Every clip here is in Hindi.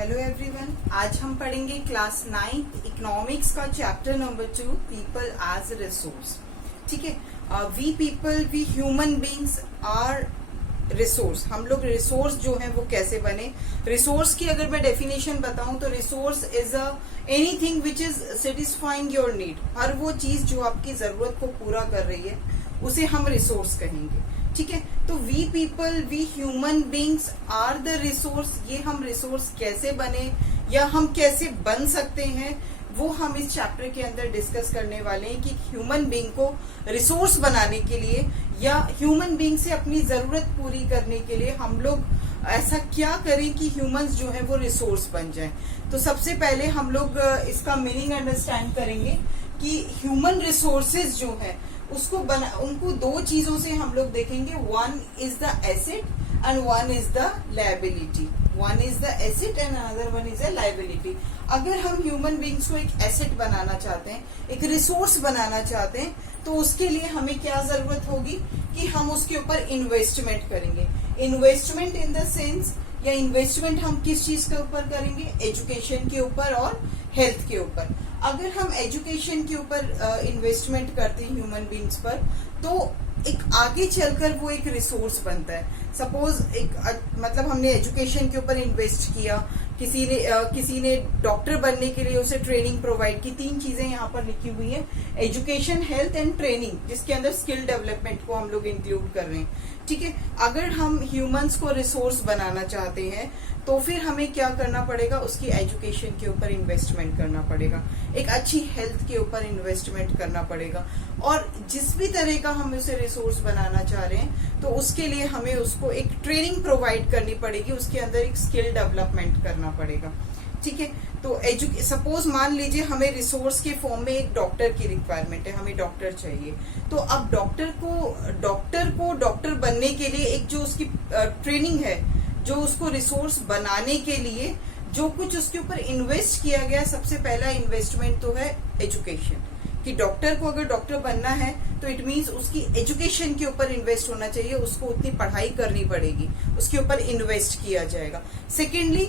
हेलो एवरीवन, आज हम पढ़ेंगे क्लास 9 इकोनॉमिक्स का chapter number 2 people as resource. ठीक है, we people, we human beings are resource. हम लोग रिसोर्स जो है वो कैसे बने। रिसोर्स की अगर मैं डेफिनेशन बताऊं तो resource is anything which is satisfying your need. हर वो चीज जो आपकी जरूरत को पूरा कर रही है उसे हम रिसोर्स कहेंगे। ठीक है, तो we people, we human beings are the resource. ये हम रिसोर्स कैसे बने या हम कैसे बन सकते हैं वो हम इस चैप्टर के अंदर डिस्कस करने वाले हैं कि ह्यूमन बीइंग को रिसोर्स बनाने के लिए या ह्यूमन बीइंग से अपनी जरूरत पूरी करने के लिए हम लोग ऐसा क्या करें कि ह्यूमंस जो है वो रिसोर्स बन जाएं। तो सबसे पहले हम लोग इसका मीनिंग अंडरस्टैंड करेंगे कि ह्यूमन रिसोर्सेज जो है उसको उनको दो चीजों से हम लोग देखेंगे। One is the asset and one is the liability. One is the asset and another one is the liability. अगर हम ह्यूमन बीइंग्स को एक एसेट बनाना चाहते हैं, एक रिसोर्स बनाना चाहते हैं, तो उसके लिए हमें क्या जरूरत होगी कि हम उसके ऊपर इन्वेस्टमेंट करेंगे। इन्वेस्टमेंट इन द सेंस, या इन्वेस्टमेंट हम किस चीज के ऊपर करेंगे? एजुकेशन के ऊपर और हेल्थ के ऊपर। अगर हम एजुकेशन के ऊपर इन्वेस्टमेंट करते हैं ह्यूमन बीइंग्स पर, तो एक आगे चलकर वो एक रिसोर्स बनता है। सपोज मतलब हमने एजुकेशन के ऊपर इन्वेस्ट किया, किसी ने डॉक्टर बनने के लिए उसे ट्रेनिंग प्रोवाइड की। तीन चीजें यहाँ पर लिखी हुई है, एजुकेशन, हेल्थ एंड ट्रेनिंग, जिसके अंदर स्किल डेवलपमेंट को हम लोग इंक्लूड कर रहे हैं। ठीक है, अगर हम ह्यूमंस को रिसोर्स बनाना चाहते हैं तो फिर हमें क्या करना पड़ेगा? उसकी एजुकेशन के ऊपर इन्वेस्टमेंट करना पड़ेगा, एक अच्छी हेल्थ के ऊपर इन्वेस्टमेंट करना पड़ेगा, और जिस भी तरह का हम उसे रिसोर्स बनाना चाह रहे हैं तो उसके लिए हमें उसको एक ट्रेनिंग प्रोवाइड करनी पड़ेगी, उसके अंदर एक स्किल डेवलपमेंट करना पड़ेगा। ठीक है, तो सपोज मान लीजिए हमें रिसोर्स के फॉर्म में एक डॉक्टर की रिक्वायरमेंट है, हमें डॉक्टर चाहिए। तो अब डॉक्टर को डॉक्टर बनने के लिए एक जो उसकी ट्रेनिंग है, जो उसको रिसोर्स बनाने के लिए जो कुछ उसके ऊपर इन्वेस्ट किया गया, सबसे पहला इन्वेस्टमेंट तो है एजुकेशन। कि डॉक्टर को अगर डॉक्टर बनना है तो इट मीन्स उसकी एजुकेशन के ऊपर इन्वेस्ट होना चाहिए, उसको उतनी पढ़ाई करनी पड़ेगी, उसके ऊपर इन्वेस्ट किया जाएगा। सेकेंडली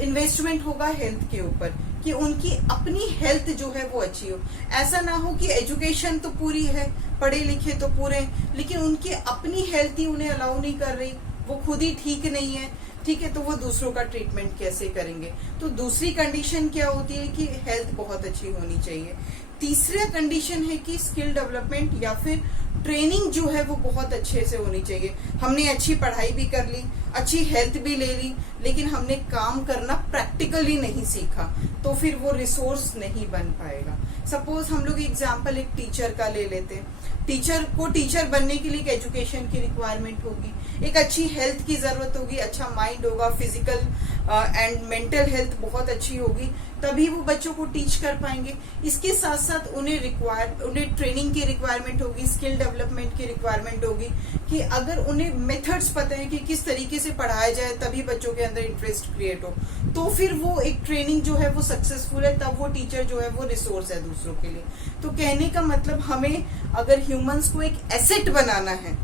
इन्वेस्टमेंट होगा हेल्थ के ऊपर, कि उनकी अपनी हेल्थ जो है वो अच्छी हो। ऐसा ना हो कि एजुकेशन तो पूरी है, पढ़े लिखे तो पूरे, लेकिन उनकी अपनी हेल्थ ही उन्हें अलाउ नहीं कर रही, वो खुद ही ठीक नहीं है। ठीक है, तो वो दूसरों का ट्रीटमेंट कैसे करेंगे? तो दूसरी कंडीशन क्या होती है कि हेल्थ बहुत अच्छी होनी चाहिए। तीसरा कंडीशन है कि स्किल डेवलपमेंट या फिर ट्रेनिंग जो है वो बहुत अच्छे से होनी चाहिए। हमने अच्छी पढ़ाई भी कर ली, अच्छी हेल्थ भी ले ली, लेकिन हमने काम करना प्रैक्टिकली नहीं सीखा, तो फिर वो रिसोर्स नहीं बन पाएगा। सपोज हम लोग एग्जाम्पल एक टीचर का ले लेते हैं। टीचर बनने के लिए एक एजुकेशन की रिक्वायरमेंट होगी, एक अच्छी हेल्थ की जरूरत होगी, अच्छा माइंड होगा, फिजिकल एंड मेंटल हेल्थ बहुत अच्छी होगी, तभी वो बच्चों को टीच कर पाएंगे। इसके साथ साथ उन्हें ट्रेनिंग की रिक्वायरमेंट होगी, स्किल डेवलपमेंट की रिक्वायरमेंट होगी, कि अगर उन्हें मेथड्स पता है कि किस तरीके से पढ़ाया जाए तभी बच्चों के अंदर इंटरेस्ट क्रिएट हो, तो फिर वो एक ट्रेनिंग जो है वो सक्सेसफुल है, तब वो टीचर जो है वो रिसोर्स है दूसरों के लिए। तो कहने का मतलब, हमें अगर ह्यूमंस को एक एसेट बनाना है,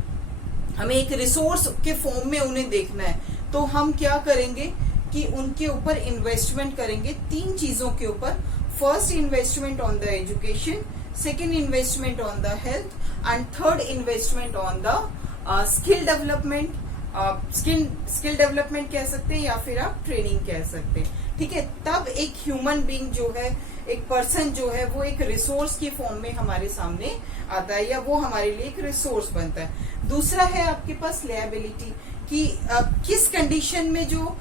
हमें एक रिसोर्स के फॉर्म में उन्हें देखना है, तो हम क्या करेंगे कि उनके ऊपर इन्वेस्टमेंट करेंगे तीन चीजों के ऊपर। First investment on the education, second investment on the health, and third investment on the skill development. Skill development कह सकते हैं या फिर आप ट्रेनिंग कह सकते हैं। ठीक है, तब एक ह्यूमन बीइंग जो है, एक पर्सन जो है वो एक रिसोर्स के फॉर्म में हमारे सामने आता है, या वो हमारे लिए एक रिसोर्स बनता है। दूसरा है आपके पास लायबिलिटी, कि किस कंडीशन में जो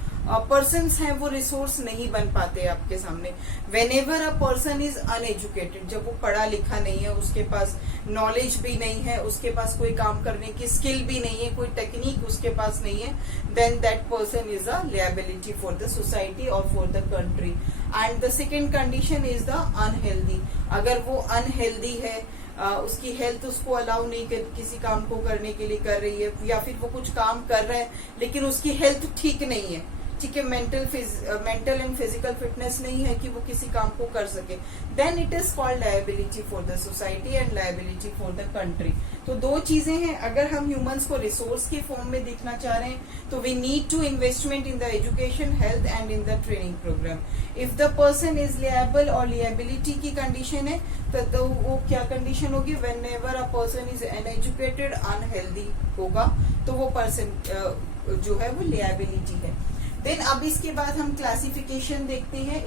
पर्सन्स हैं वो रिसोर्स नहीं बन पाते आपके सामने। Whenever a person is uneducated, जब वो पढ़ा लिखा नहीं है, उसके पास नॉलेज भी नहीं है, उसके पास कोई काम करने की स्किल भी नहीं है, कोई टेक्निक उसके पास नहीं है, then that person is a liability for the society और for the country. And the second condition is the unhealthy. अगर वो अनहेल्दी है, उसकी हेल्थ उसको अलाउ नहीं कर किसी काम को करने के लिए कर रही है, या फिर वो कुछ काम कर रहा है लेकिन उसकी हेल्थ ठीक नहीं है, ठीक है, मेंटल एंड फिजिकल फिटनेस नहीं है कि वो किसी काम को कर सके, then it is called liability for the society and liability for the country. तो दो चीजें हैं, अगर हम ह्यूमंस को रिसोर्स के फॉर्म में देखना चाह रहे हैं तो we need to investment in the education, health and in the training program. If the person is liable और लिएबिलिटी की कंडीशन है तो वो क्या कंडीशन होगी, whenever a person is uneducated, unhealthy होगा तो वो पर्सन जो है वो लिएबिलिटी है। देन अब इसके बाद हम क्लासिफिकेशन देखते हैं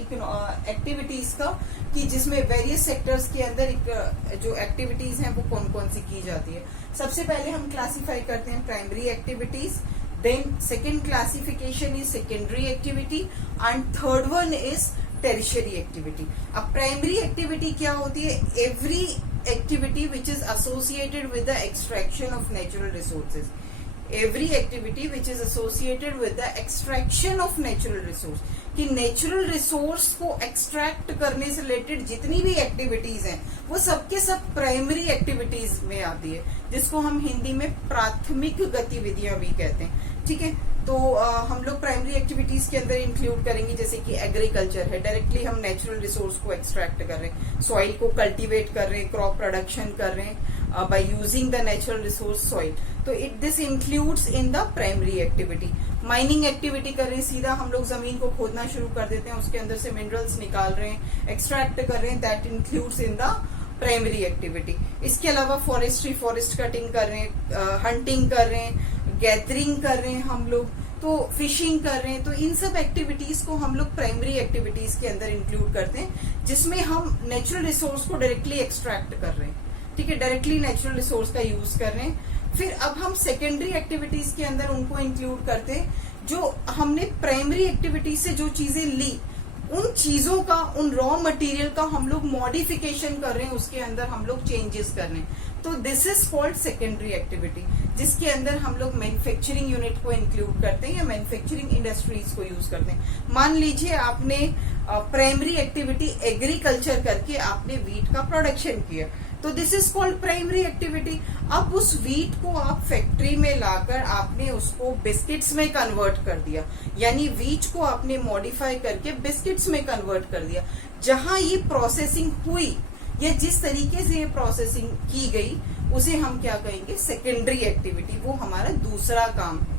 एक्टिविटीज का, कि जिसमें वेरियस सेक्टर्स के अंदर जो एक्टिविटीज हैं वो कौन कौन सी की जाती है। सबसे पहले हम क्लासिफाई करते हैं primary activities, then second classification is secondary activity and third one is tertiary activity. अब प्राइमरी एक्टिविटी क्या होती है, every activity which is associated with the extraction of natural resources, every activity which is associated with the extraction of natural resource, कि नेचुरल रिसोर्स को एक्सट्रैक्ट करने से रिलेटेड जितनी भी एक्टिविटीज हैं वो सबके सब प्राइमरी एक्टिविटीज में आती है, जिसको हम हिंदी में प्राथमिक गतिविधियां भी कहते हैं। ठीक है, तो हम लोग प्राइमरी एक्टिविटीज के अंदर इंक्लूड करेंगे जैसे कि एग्रीकल्चर है, डायरेक्टली हम नेचुरल रिसोर्स को एक्सट्रैक्ट कर रहे हैं, सॉइल को कल्टीवेट कर रहे हैं, क्रॉप प्रोडक्शन कर रहे हैं by using the natural resource soil, तो this includes in the primary activity. Mining activity कर रहे हैं, सीधा हम लोग जमीन को खोदना शुरू कर देते हैं, उसके अंदर से मिनरल्स निकाल रहे हैं, एक्सट्रैक्ट कर रहे हैं, that includes in the primary activity. इसके अलावा फॉरेस्ट्री, फॉरेस्ट कटिंग कर रहे हैं, हंटिंग कर रहे हैं, गैदरिंग कर रहे हैं हम लोग, तो फिशिंग कर रहे हैं, तो इन सब एक्टिविटीज को हम लोग प्राइमरी एक्टिविटीज के अंदर इंक्लूड करते हैं, जिसमें हम नेचुरल रिसोर्स को डायरेक्टली एक्सट्रैक्ट कर रहे हैं। ठीक है, डायरेक्टली नेचुरल रिसोर्स का यूज कर रहे हैं। फिर अब हम सेकेंडरी एक्टिविटीज के अंदर उनको इंक्लूड करते हैं जो हमने प्राइमरी एक्टिविटीज से जो चीजें ली, उन चीजों का, उन रॉ मटेरियल का हम लोग मॉडिफिकेशन कर रहे हैं, उसके अंदर हम लोग चेंजेस कर रहे हैं, तो this is called secondary activity, जिसके अंदर हम लोग मैन्युफैक्चरिंग यूनिट को इंक्लूड करते हैं या मैन्युफैक्चरिंग इंडस्ट्रीज को यूज करते हैं। मान लीजिए आपने प्राइमरी एक्टिविटी एग्रीकल्चर करके आपने वीट का प्रोडक्शन किया, तो this is called primary activity. अब उस वीट को आप फैक्ट्री में लाकर आपने उसको बिस्किट्स में कन्वर्ट कर दिया, यानी वीट को आपने मॉडिफाई करके बिस्किट्स में कन्वर्ट कर दिया। जहां ये प्रोसेसिंग हुई या जिस तरीके से ये प्रोसेसिंग की गई उसे हम क्या कहेंगे, सेकेंडरी एक्टिविटी, वो हमारा दूसरा काम है।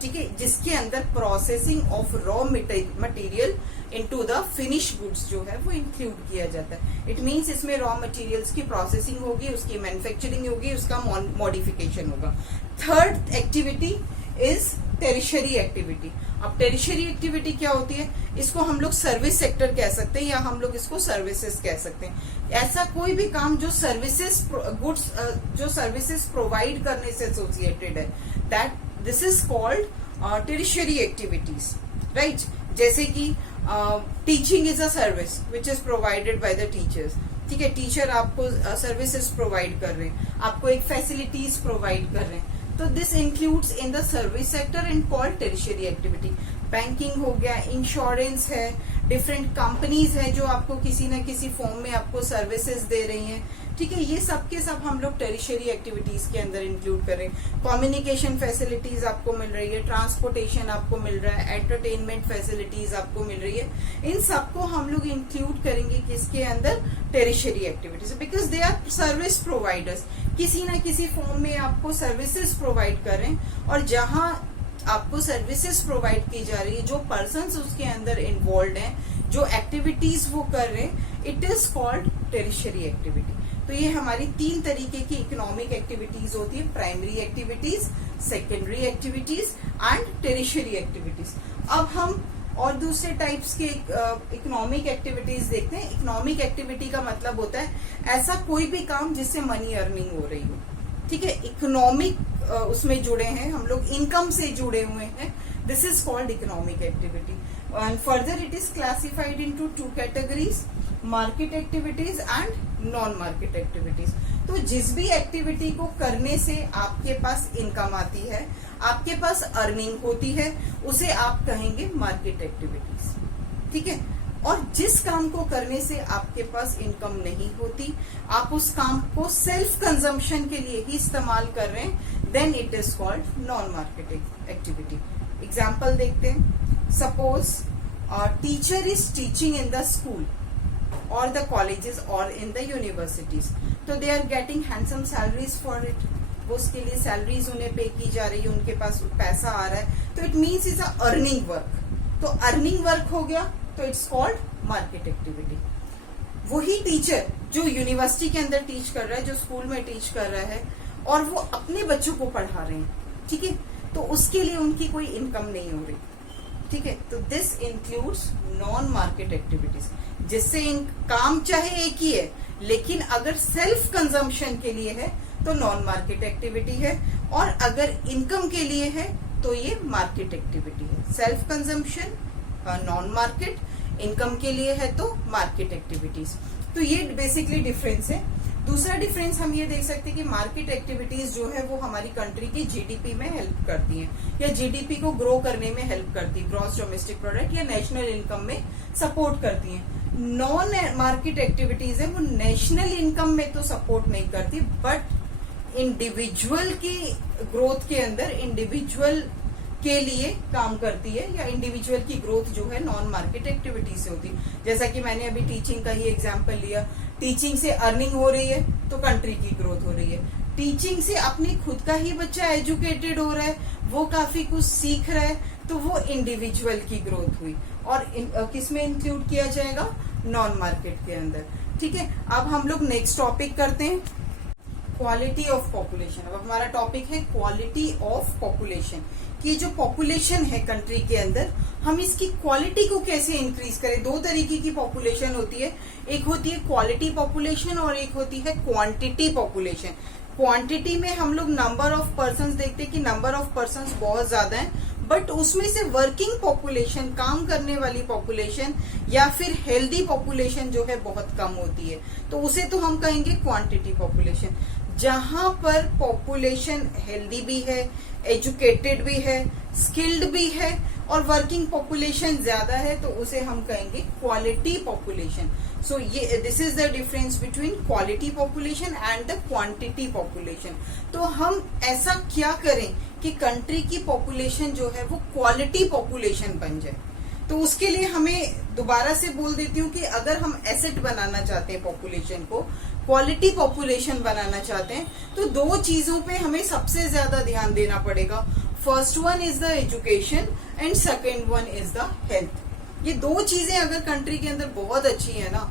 ठीक है, जिसके अंदर processing of raw material into the finish goods जो है वो इंक्लूड किया जाता है। इट मींस इसमें रॉ मटेरियल्स की प्रोसेसिंग होगी, उसकी मैन्युफैक्चरिंग होगी, उसका मॉडिफिकेशन होगा। Third activity is tertiary activity. अब टेरिशरी एक्टिविटी क्या होती है, इसको हम लोग सर्विस सेक्टर कह सकते हैं या हम लोग इसको सर्विसेज कह सकते हैं। ऐसा कोई भी काम जो सर्विसेज गुड्स जो सर्विसेज प्रोवाइड करने से एसोसिएटेड है, that this is called tertiary activities, right. जैसे कि teaching is a service which is provided by the teachers. ठीक है, टीचर आपको सर्विसेज प्रोवाइड कर रहे हैं, आपको एक फैसिलिटीज प्रोवाइड कर रहे हैं, तो this includes in the service sector and called tertiary activity. Banking हो गया, इंश्योरेंस है, डिफरेंट कंपनीज है जो आपको किसी न किसी फॉर्म में आपको सर्विसेज दे रही हैं। ठीक है, ये सब के सब हम लोग टेरिशरी एक्टिविटीज के अंदर इंक्लूड करें। कम्युनिकेशन फैसिलिटीज आपको मिल रही है, ट्रांसपोर्टेशन आपको मिल रहा है, एंटरटेनमेंट फैसिलिटीज आपको मिल रही है, इन सबको हम लोग इंक्लूड करेंगे किसके अंदर, tertiary activities, because they are service providers, किसी न किसी फॉर्म में आपको सर्विसेज प्रोवाइड कर रहे हैं, और जहां आपको सर्विसेज प्रोवाइड की जा रही है, जो पर्सन्स उसके अंदर इन्वॉल्व हैं, जो एक्टिविटीज वो कर रहे हैं, it is called tertiary activity. तो ये हमारी तीन तरीके की इकोनॉमिक एक्टिविटीज होती है, primary activities, secondary activities and tertiary activities. अब हम और दूसरे टाइप्स के इकोनॉमिक एक्टिविटीज देखते हैं। इकोनॉमिक एक्टिविटी का मतलब होता है ऐसा कोई भी काम जिससे मनी अर्निंग हो रही हो। ठीक है, इकोनॉमिक उसमें जुड़े हैं, हम लोग इनकम से जुड़े हुए हैं, this is called economic activity. And further it is classified into two categories, market activities and non market activities. तो जिस भी एक्टिविटी को करने से आपके पास इनकम आती है, आपके पास अर्निंग होती है, उसे आप कहेंगे मार्केट एक्टिविटीज। ठीक है, और जिस काम को करने से आपके पास इनकम नहीं होती, आप उस काम को सेल्फ कंजम्पशन के लिए ही इस्तेमाल कर रहे हैं, then it is called non market activity. Example देखते हैं। suppose a teacher is teaching in the school or the colleges or in the universities, तो they are getting handsome salaries for it. वो उसके लिए सैलरीज उन्हें पे की जा रही है, उनके पास पैसा आ रहा है, तो it means is a earning work. तो अर्निंग वर्क हो गया, तो इट्स कॉल्ड मार्केट एक्टिविटी. वही टीचर जो यूनिवर्सिटी के अंदर टीच कर रहा है, जो स्कूल में टीच कर रहा है, और वो अपने बच्चों को पढ़ा रहे हैं, ठीक है, तो उसके लिए उनकी कोई इनकम नहीं हो रही, ठीक है. तो this includes non market activities, जिससे इन काम चाहे एक ही है, लेकिन अगर सेल्फ कंजम्पशन के लिए है तो नॉन मार्केट एक्टिविटी है, और अगर इनकम के लिए है तो ये मार्केट एक्टिविटी है. Self consumption non market, income के लिए है तो मार्केट एक्टिविटीज. तो ये बेसिकली डिफरेंस है. दूसरा डिफरेंस हम ये देख सकते हैं कि मार्केट एक्टिविटीज जो है वो हमारी कंट्री की जीडीपी में हेल्प करती हैं, या जीडीपी को ग्रो करने में हेल्प करती है, ग्रॉस डोमेस्टिक प्रोडक्ट या नेशनल इनकम में सपोर्ट करती हैं. नॉन मार्केट एक्टिविटीज है वो नेशनल इनकम में तो सपोर्ट नहीं करती, बट इंडिविजुअल की ग्रोथ के अंदर इंडिविजुअल के लिए काम करती है, या इंडिविजुअल की ग्रोथ जो है नॉन मार्केट एक्टिविटी से होती है. जैसा कि मैंने अभी टीचिंग का ही एग्जांपल लिया, टीचिंग से अर्निंग हो रही है तो कंट्री की ग्रोथ हो रही है. टीचिंग से अपनी खुद का ही बच्चा एजुकेटेड हो रहा है, वो काफी कुछ सीख रहा है, तो वो इंडिविजुअल की ग्रोथ हुई, और किस में इंक्लूड किया जाएगा, नॉन मार्केट के अंदर. ठीक है, अब हम लोग नेक्स्ट टॉपिक करते हैं, क्वालिटी ऑफ पॉपुलेशन. अब हमारा टॉपिक है क्वालिटी ऑफ पॉपुलेशन, कि जो पॉपुलेशन है कंट्री के अंदर, हम इसकी क्वालिटी को कैसे इंक्रीज करें. दो तरीके की पॉपुलेशन होती है, एक होती है क्वालिटी पॉपुलेशन और एक होती है क्वांटिटी पॉपुलेशन. क्वांटिटी में हम लोग नंबर ऑफ पर्सन्स देखते हैं कि नंबर ऑफ पर्सन्स बहुत ज्यादा है, बट उसमें से वर्किंग पॉपुलेशन, काम करने वाली पॉपुलेशन या फिर हेल्दी पॉपुलेशन जो है बहुत कम होती है, तो उसे तो हम कहेंगे क्वांटिटी पॉपुलेशन. जहां पर पॉपुलेशन हेल्दी भी है, एजुकेटेड भी है, स्किल्ड भी है और वर्किंग पॉपुलेशन ज्यादा है, तो उसे हम कहेंगे क्वालिटी पॉपुलेशन. सो ये this is the difference between quality population and the quantity population. तो हम ऐसा क्या करें कि कंट्री की पॉपुलेशन जो है वो क्वालिटी पॉपुलेशन बन जाए. तो उसके लिए हमें दोबारा से बोल देती हूँ कि अगर हम एसेट बनाना चाहते हैं पॉपुलेशन को, क्वालिटी पॉपुलेशन बनाना चाहते हैं, तो दो चीजों पे हमें सबसे ज्यादा ध्यान देना पड़ेगा. First one is the education and second one is the health. ये दो चीजें अगर कंट्री के अंदर बहुत अच्छी है ना,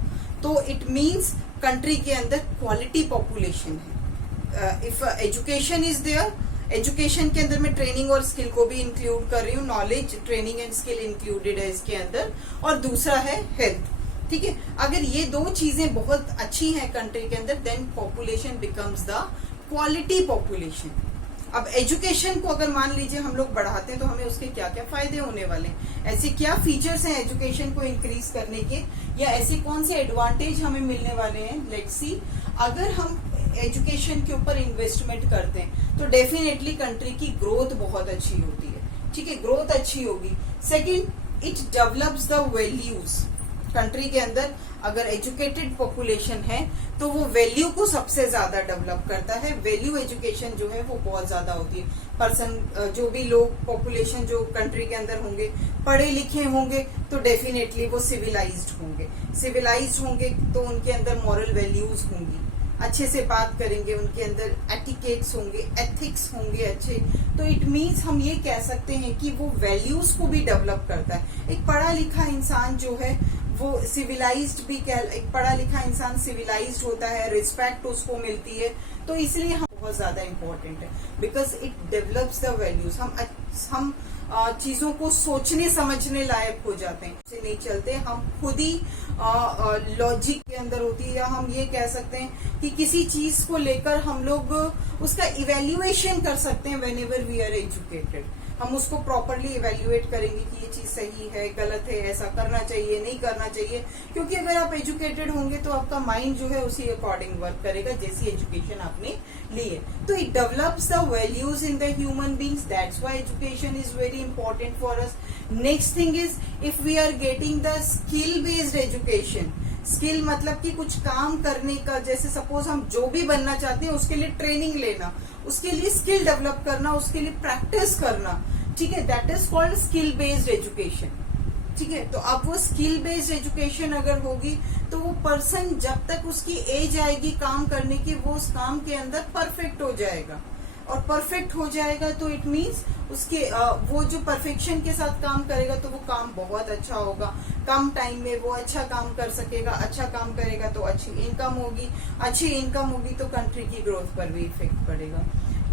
तो इट मीन्स कंट्री के अंदर क्वालिटी पॉपुलेशन है. If education is there, education के अंदर मैं ट्रेनिंग और स्किल को भी इंक्लूड कर रही हूँ, knowledge, training and skill included है इसके अंदर, और दूसरा है हेल्थ. ठीक है, अगर ये दो चीजें बहुत अच्छी हैं कंट्री के अंदर, then population becomes the quality population. अब एजुकेशन को अगर मान लीजिए हम लोग बढ़ाते हैं तो हमें उसके क्या क्या फायदे होने वाले हैं, ऐसे क्या फीचर्स हैं एजुकेशन को इंक्रीज करने के, या ऐसे कौन से एडवांटेज हमें मिलने वाले हैं. लेट्स सी, अगर हम एजुकेशन के ऊपर इन्वेस्टमेंट करते हैं तो डेफिनेटली कंट्री की ग्रोथ बहुत अच्छी होती है. ठीक है, ग्रोथ अच्छी होगी. Second, it develops the values. Country के अंदर अगर एजुकेटेड पॉपुलेशन है तो वो वैल्यू को सबसे ज्यादा डेवलप करता है. वैल्यू एजुकेशन जो है वो बहुत ज्यादा होती है. पर्सन, जो भी लोग पॉपुलेशन जो कंट्री के अंदर होंगे, पढ़े लिखे होंगे, तो डेफिनेटली वो सिविलाइज्ड होंगे. सिविलाइज्ड होंगे तो उनके अंदर मॉरल वैल्यूज होंगी, अच्छे से बात करेंगे, उनके अंदर एटिकेट्स होंगे, एथिक्स होंगे अच्छे. तो इट मीन्स हम ये कह सकते हैं कि वो वैल्यूज को भी डेवलप करता है. एक पढ़ा लिखा इंसान जो है वो सिविलाइज्ड भी एक पढ़ा लिखा इंसान सिविलाइज्ड होता है, रिस्पेक्ट उसको मिलती है. तो इसलिए हम बहुत ज्यादा इम्पोर्टेंट है, because it develops the values. हम चीजों को सोचने समझने लायक हो जाते हैं, से नहीं चलते, हम खुद ही लॉजिक के अंदर होती है, या हम ये कह सकते हैं कि किसी चीज को लेकर हम लोग उसका इवेल्युएशन कर सकते हैं. Whenever we are educated, हम उसको प्रॉपरली इवेल्युएट करेंगे कि ये चीज सही है, गलत है, ऐसा करना चाहिए, नहीं करना चाहिए. क्योंकि अगर आप एजुकेटेड होंगे तो आपका माइंड जो है उसी अकॉर्डिंग वर्क करेगा जैसी एजुकेशन आपने ली है. तो it develops the values in the human beings. That's why education is very important for us. Next thing is, if we are getting the skill based education. Skill मतलब कि कुछ काम करने का, जैसे सपोज हम जो भी बनना चाहते हैं उसके लिए ट्रेनिंग लेना, उसके लिए स्किल डेवलप करना, उसके लिए प्रैक्टिस करना. ठीक है, that is called skill based education. ठीक है, तो अब वो स्किल बेस्ड एजुकेशन अगर होगी तो वो पर्सन जब तक उसकी एज आएगी काम करने की, वो उस काम के अंदर परफेक्ट हो जाएगा, और परफेक्ट हो जाएगा तो इट मीन्स उसके वो जो परफेक्शन के साथ काम करेगा तो वो काम बहुत अच्छा होगा, कम टाइम में वो अच्छा काम कर सकेगा, अच्छा काम करेगा तो अच्छी इनकम होगी, अच्छी इनकम होगी तो कंट्री की ग्रोथ पर भी इफेक्ट पड़ेगा।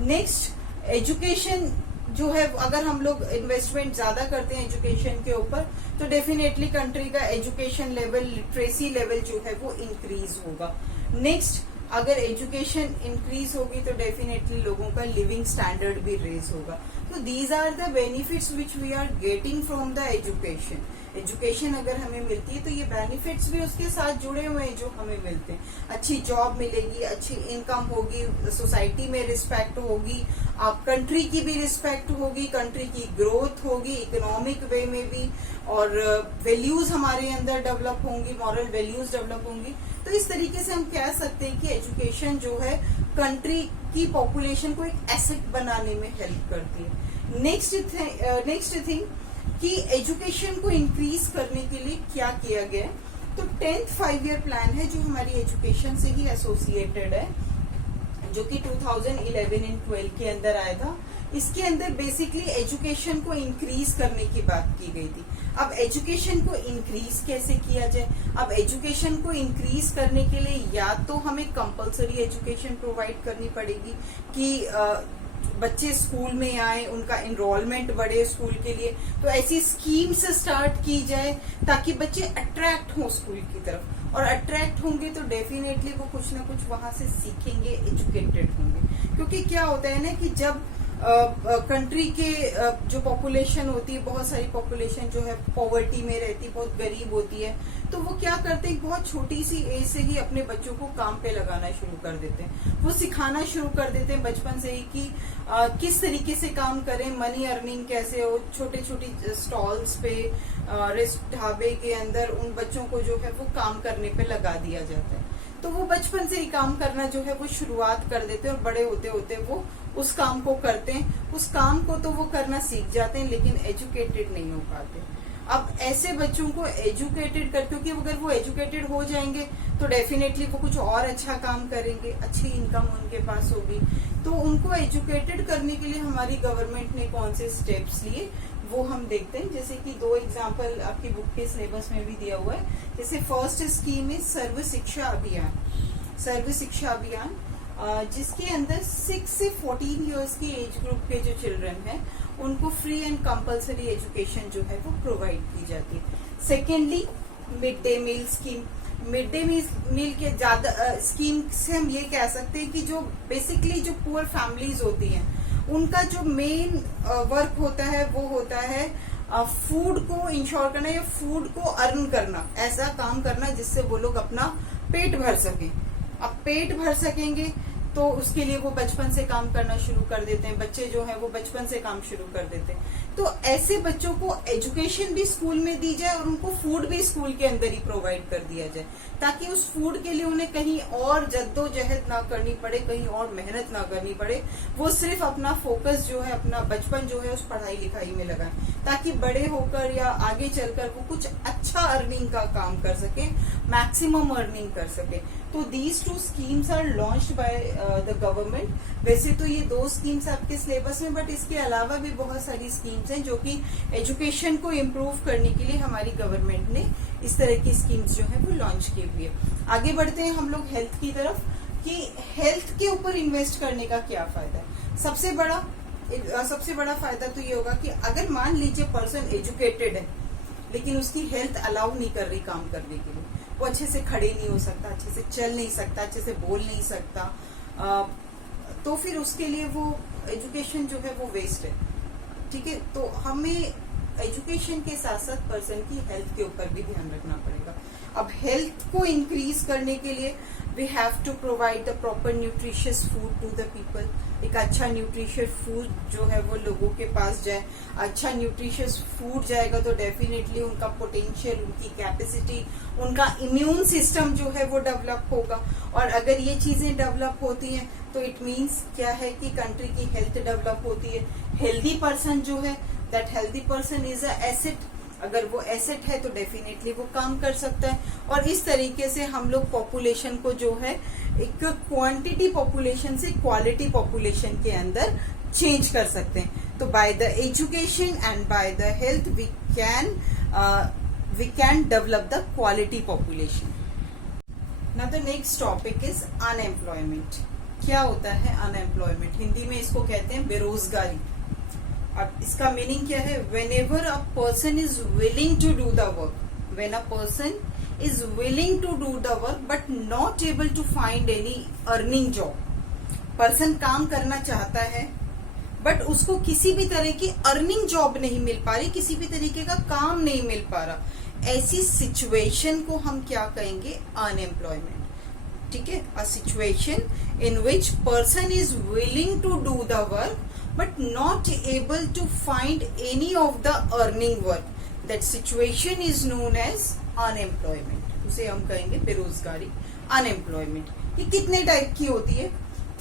नेक्स्ट, एजुकेशन जो है, अगर हम लोग इन्वेस्टमेंट ज्यादा करते हैं एजुकेशन के ऊपर तो डेफिनेटली कंट्री का एजुकेशन लेवल, लिटरेसी लेवल जो है वो इंक्रीज होगा। नेक्स्ट, अगर एजुकेशन इंक्रीज होगी तो डेफिनेटली लोगों का लिविंग स्टैंडर्ड भी रेज होगा। तो these are the benefits which we are getting from the education. Education अगर हमें मिलती है तो ये बेनिफिट्स भी उसके साथ जुड़े हुए हैं जो हमें मिलते हैं। अच्छी जॉब मिलेगी, अच्छी इनकम होगी, सोसाइटी में रिस्पेक्ट होगी, आप कंट्री की भी रिस्पेक्ट होगी, कंट्री की ग्रोथ होगी इकोनॉमिक वे में भी, और वैल्यूज हमारे अंदर डेवलप होंगी, मॉरल वैल्यूज डेवलप होंगी। तो इस तरीके से हम कह सकते हैं कि एजुकेशन जो है कंट्री की पॉपुलेशन को एक एसेट बनाने में हेल्प करती है। नेक्स्ट थिंग कि एजुकेशन को इंक्रीज करने के लिए क्या किया गया है, तो 10th 5-year प्लान है जो हमारी एजुकेशन से ही एसोसिएटेड है, जो कि 2011 एंड 12 के अंदर आया था। इसके अंदर बेसिकली एजुकेशन को इंक्रीज करने की बात की गई थी। अब एजुकेशन को इंक्रीज कैसे किया जाए? अब एजुकेशन को इंक्रीज करने के लिए या तो हमें कंपलसरी एजुकेशन प्रोवाइड करनी पड़ेगी कि बच्चे स्कूल में आए, उनका एनरोलमेंट बढ़े स्कूल के लिए, तो ऐसी स्कीम्स स्टार्ट की जाए ताकि बच्चे अट्रैक्ट हों स्कूल की तरफ, और अट्रैक्ट होंगे तो डेफिनेटली वो कुछ ना कुछ वहां से सीखेंगे, एजुकेटेड होंगे। क्योंकि क्या होता है ना कि जब कंट्री के जो पॉपुलेशन होती है, बहुत सारी पॉपुलेशन जो है पॉवर्टी में रहती है, बहुत गरीब होती है, तो वो क्या करते हैं, बहुत छोटी सी एज से ही अपने बच्चों को काम पे लगाना शुरू कर देते हैं। वो सिखाना शुरू कर देते हैं बचपन से ही कि किस तरीके से काम करें, मनी अर्निंग कैसे हो। छोटे छोटे स्टॉल्स पे, ढाबे के अंदर उन बच्चों को जो है वो काम करने पे लगा दिया जाता है। तो वो बचपन से ही काम करना जो है वो शुरुआत कर देते हैं, और बड़े होते होते वो उस काम को करते हैं। उस काम को तो वो करना सीख जाते हैं लेकिन एजुकेटेड नहीं हो पाते। अब ऐसे बच्चों को एजुकेटेड कर, क्योंकि अगर वो एजुकेटेड हो जाएंगे तो डेफिनेटली वो कुछ और अच्छा काम करेंगे, अच्छी इनकम उनके पास होगी। तो उनको एजुकेटेड करने के लिए हमारी गवर्नमेंट ने कौन से स्टेप्स लिए वो हम देखते हैं। जैसे कि 2 एग्जाम्पल आपकी बुक के सिलेबस में भी दिया हुआ है। जैसे फर्स्ट स्कीम है सर्व शिक्षा अभियान। सर्व शिक्षा अभियान जिसके अंदर 6 से 14 इयर्स की एज ग्रुप के जो चिल्ड्रन हैं उनको फ्री एंड कंपलसरी एजुकेशन जो है वो प्रोवाइड की जाती है। Secondly, mid day meal scheme. Mid day meal के ज्यादा स्कीम से हम ये कह सकते हैं कि जो बेसिकली जो पुअर फैमिलीज होती हैं उनका जो मेन वर्क होता है वो होता है फूड को इंश्योर करना या फूड को अर्न करना, ऐसा काम करना जिससे वो लोग अपना पेट भर सकें। अब पेट भर सकेंगे तो उसके लिए वो बचपन से काम करना शुरू कर देते हैं। बच्चे जो हैं वो बचपन से काम शुरू कर देते हैं। तो ऐसे बच्चों को एजुकेशन भी स्कूल में दी जाए और उनको फूड भी स्कूल के अंदर ही प्रोवाइड कर दिया जाए, ताकि उस फूड के लिए उन्हें कहीं और जद्दोजहद ना करनी पड़े, कहीं और मेहनत ना करनी पड़े। वो सिर्फ अपना फोकस जो है, अपना बचपन जो है उस पढ़ाई लिखाई में लगाएं, ताकि बड़े होकर या आगे चलकर वो कुछ अच्छा अर्निंग का काम कर सके, मैक्सिमम अर्निंग कर सके। तो these 2 schemes are launched by the government. वैसे तो ये 2 स्कीम्स आपके सिलेबस में, बट इसके अलावा भी बहुत सारी स्कीम्स हैं जो कि एजुकेशन को इम्प्रूव करने के लिए हमारी गवर्नमेंट ने इस तरह की स्कीम्स जो है वो लॉन्च की हुई है। आगे बढ़ते हैं हम लोग हेल्थ की तरफ कि हेल्थ के ऊपर इन्वेस्ट करने का क्या फायदा है। सबसे बड़ा फायदा तो ये होगा कि अगर मान लीजिए पर्सन एजुकेटेड है लेकिन उसकी हेल्थ अलाउ नहीं कर रही काम करने के लिए, वो अच्छे से खड़े नहीं हो सकता, अच्छे से चल नहीं सकता, अच्छे से बोल नहीं सकता, तो फिर उसके लिए वो एजुकेशन जो है वो वेस्ट है। ठीक है, तो हमें एजुकेशन के साथ साथ पर्सन की हेल्थ के ऊपर भी ध्यान रखना पड़ेगा। अब हेल्थ को इंक्रीज करने के लिए we have to provide the proper nutritious food to the people. एक अच्छा न्यूट्रिशियस फूड जो है वो लोगों के पास जाए। अच्छा न्यूट्रिशियस फूड जाएगा तो डेफिनेटली उनका पोटेंशियल, उनकी कैपेसिटी, उनका इम्यून सिस्टम जो है वो डेवलप होगा। और अगर ये चीजें डेवलप होती हैं तो इट मीन्स क्या है कि कंट्री की हेल्थ डेवलप होती है। हेल्दी पर्सन जो है that healthy person is a asset, अगर वो एसेट है तो डेफिनेटली वो काम कर सकता है। और इस तरीके से हम लोग पॉपुलेशन को जो है एक क्वांटिटी पॉपुलेशन से क्वालिटी पॉपुलेशन के अंदर चेंज कर सकते हैं। तो by the education and by the health we can develop the quality population. Now the next topic is unemployment. क्या होता है अनएम्प्लॉयमेंट? हिंदी में इसको कहते हैं बेरोजगारी। अब इसका मीनिंग क्या है? whenever a person is willing to do the work, when a person is willing to do the work but not able to find any earning job, person काम करना चाहता है बट उसको किसी भी तरह की अर्निंग जॉब नहीं मिल पा रही, किसी भी तरीके का काम नहीं मिल पा रहा, ऐसी सिचुएशन को हम क्या कहेंगे? अनएम्प्लॉयमेंट। ठीक है, a situation in which person is willing to do the work but not able to find any of the earning work, that situation is known as unemployment। उसे हम कहेंगे बेरोजगारी, अनएम्प्लॉयमेंट। ये कितने टाइप की होती है?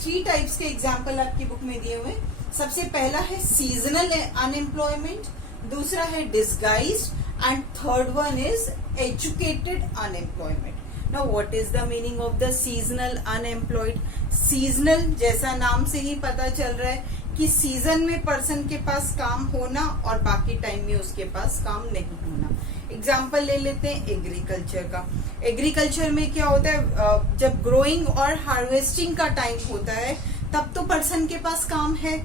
3 टाइप्स के एग्जाम्पल आपकी बुक में दिए हुए। सबसे पहला है सीजनल अनएम्प्लॉयमेंट, दूसरा है disguised and third one is educated unemployment. Now what is the meaning of the seasonal unemployed? Seasonal जैसा नाम से ही पता चल रहा है कि सीजन में पर्सन के पास काम होना और बाकी टाइम में उसके पास काम नहीं होना। एग्जाम्पल ले लेते हैं एग्रीकल्चर का। एग्रीकल्चर में क्या होता है? जब ग्रोइंग और हार्वेस्टिंग का टाइम होता है तब तो पर्सन के पास काम है,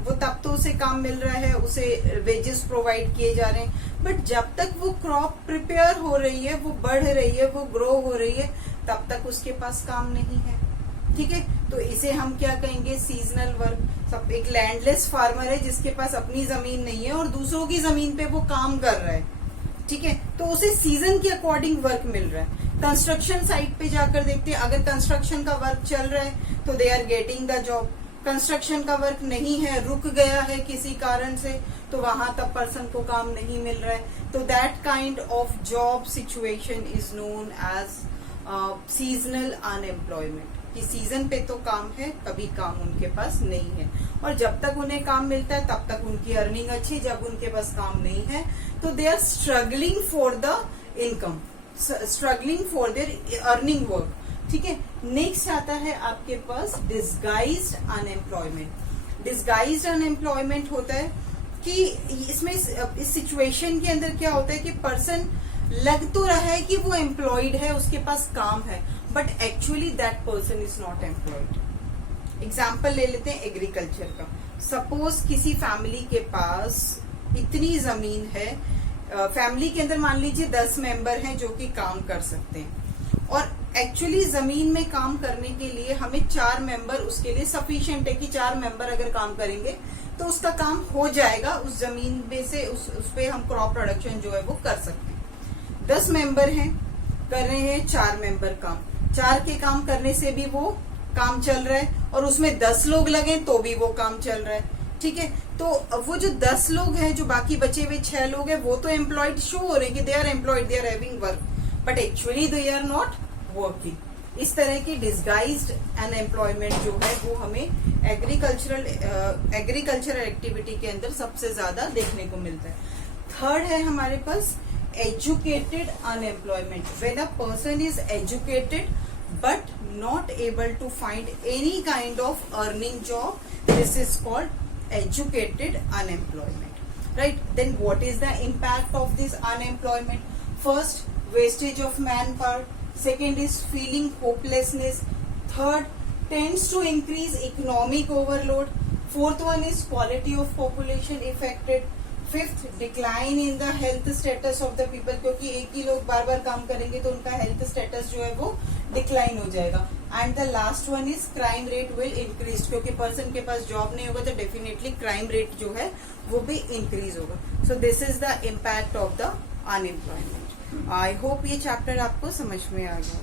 वो तब तो उसे काम मिल रहा है, उसे वेजेस प्रोवाइड किए जा रहे हैं। बट जब तक वो क्रॉप प्रिपेयर हो रही है, वो बढ़ रही है, वो ग्रो हो रही है, तब तक उसके पास काम नहीं है। ठीक है, तो इसे हम क्या कहेंगे? Seasonal work. सब एक लैंडलेस फार्मर है जिसके पास अपनी जमीन नहीं है और दूसरों की जमीन पे वो काम कर रहा है। ठीक है, तो उसे सीजन के अकॉर्डिंग वर्क मिल रहा है। कंस्ट्रक्शन साइट पे जाकर देखते हैं, अगर कंस्ट्रक्शन का वर्क चल रहा है तो they are getting the job. Construction का वर्क नहीं है, रुक गया है किसी कारण से, तो वहां तब पर्सन को काम नहीं मिल रहा है। तो that kind of job situation is known as seasonal unemployment, कि सीजन पे तो काम है, कभी काम उनके पास नहीं है। और जब तक उन्हें काम मिलता है तब तक उनकी अर्निंग अच्छी, जब उनके पास काम नहीं है तो they are struggling for the income, struggling for their earning work. ठीक है, नेक्स्ट आता है आपके पास डिस्गाइज्ड अनएम्प्लॉयमेंट। डिस्गाइज्ड अनएम्प्लॉयमेंट होता है कि इसमें इस सिचुएशन के अंदर क्या होता है कि पर्सन लग तो रहा है कि वो एम्प्लॉयड है, उसके पास काम है, but actually that person is not employed. Example ले लेते हैं एग्रीकल्चर का। सपोज किसी फैमिली के पास इतनी जमीन है, फैमिली के अंदर मान लीजिए 10 मेंबर हैं जो कि काम कर सकते हैं, और एक्चुअली जमीन में काम करने के लिए हमें 4 मेंबर उसके लिए सफिशिएंट है कि 4 मेंबर अगर काम करेंगे तो उसका काम हो जाएगा, उस जमीन में से उस पे हम क्रॉप प्रोडक्शन जो है वो कर सकते हैं। 10 मेंबर हैं, कर रहे हैं 4 मेंबर काम, 4 के काम करने से भी वो काम चल रहा है, और उसमें 10 लोग लगे तो भी वो काम चल रहा है। ठीक है, तो वो जो 10 लोग हैं, जो बाकी बचे हुए 6 लोग हैं, वो तो एम्प्लॉयड शो हो रहे हैं कि they are employed, they are having work, but actually they are not working. इस तरह की डिस्गाइज्ड अनएम्प्लॉयमेंट जो है वो हमें एग्रीकल्चरल एक्टिविटी के अंदर सबसे ज्यादा देखने को मिलता है। थर्ड है हमारे पास educated unemployment. When a person is educated but not able to find any kind of earning job, this is called educated unemployment, right? Then what is the impact of this unemployment? First, wastage of manpower. Second is feeling hopelessness. Third, tends to increase economic overload. Fourth one is quality of population affected. Fifth, decline in the health status of the people, क्योंकि एक ही लोग बार बार काम करेंगे तो उनका हेल्थ स्टेटस जो है वो डिक्लाइन हो जाएगा। And the last one is crime rate will increase, क्योंकि पर्सन के पास जॉब नहीं होगा तो डेफिनेटली क्राइम रेट जो है वो भी इंक्रीज होगा। So this is the impact of the unemployment. I hope ये चैप्टर आपको समझ में आ गया।